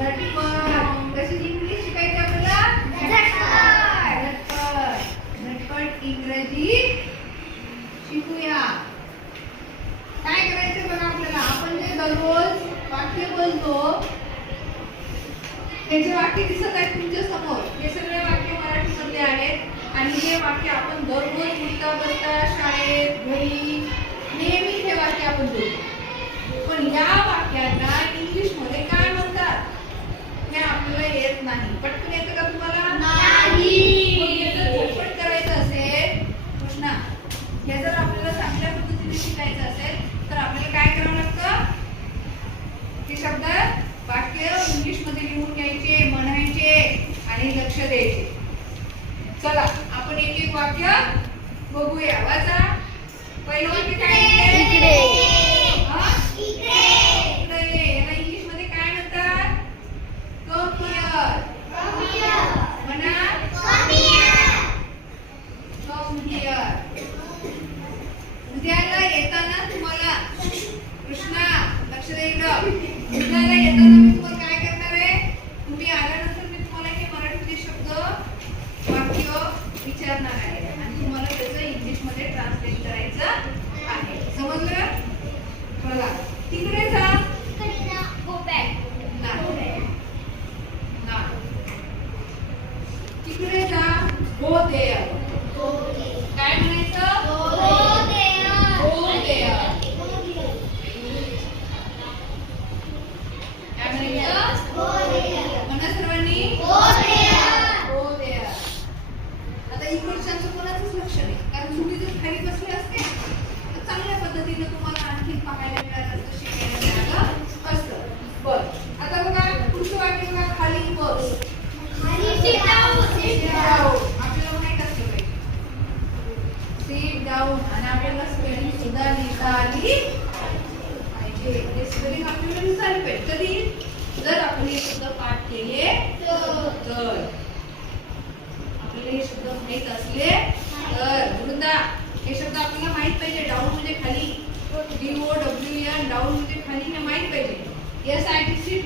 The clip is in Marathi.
झटपट. कशी इंग्लिश शिकायची आपल्याला? झटपट. झटपट इंग्रजी शिकूया. काय करायचं बघा आपल्याला. आपण जे दररोज वाक्य बोलतो त्याचे वाक्य दिसत आहेत तुमच्या समोर. हे सगळे वाक्य मराठीमधले आहेत आणि हे वाक्य आपण दररोज उठता बसता शाळेत घरी नेहमी हे वाक्य आपण बोलतो. पण या वाक्यांना इंग्लिश मध्ये काय म्हणतात हे आपल्याला येत नाही. पटकन येतं का तुम्हाला? नाही. झटपट करायचं असेल कृष्णा, हे जर आपल्याला चांगल्या पद्धतीने शिकायचं असेल तर आपल्याला काय करावं लागतं? हे शब्द वाक्य इंग्लिश मध्ये लिहून घ्यायचे, म्हणायचे आणि लक्ष द्यायचे. चला आपण एक एक वाक्य बघूया. वाचा. पहिलं वाक्य काय आहे? इकडे. इकडे. याला इंग्लिश मध्ये काय म्हणतात? Come here. म्हणा. Come here. उद्याला येताना तुम्हाला कृष्णा लक्ष द्यायला. उद्याला येताना मी तुम्हाला काय करणार आहे? तुम्ही आल्यानंतर मी तुम्हाला हे मराठीचे शब्द वाक्य विचारणार आहे आणि तुम्हाला त्याचं इंग्लिश मध्ये ट्रान्सलेट करायचं आहे. समजलं? बघा. तिकडे जा. Go back. ना. तिकडे जा. Go there. काय म्हणायचं? Go there. काय म्हणायचं? म्हणा सर्वांनी. Go there. आता इकडच्यांचं कोणाचंच लक्ष नाही, कारण तुम्ही जर खाली बसले असते तर चांगल्या पद्धतीने तुम्हाला आणखी पाहायला मिळालं असतं, शिकायला मिळालं असतं. बरं. आता बघा पुढचं वाक्य बघा. खाली बस. Sit down. आपल्याला माहित असलं पाहिजे सिट डाऊन आणि आपल्याला स्पेलिंग सुद्धा लिहिता आली पाहिजे. हे स्पेलिंग आपल्याला लिहिता आली पाहिजे. कधी? जर आपण हे शब्द पाठ केले तर. आपल्याला हे शब्द माहित असले तर. वृंदा, हे शब्द आपल्याला माहित पाहिजे. डाऊन म्हणजे खाली. DOWN डाऊन म्हणजे खाली हे माहित पाहिजे. SIT seat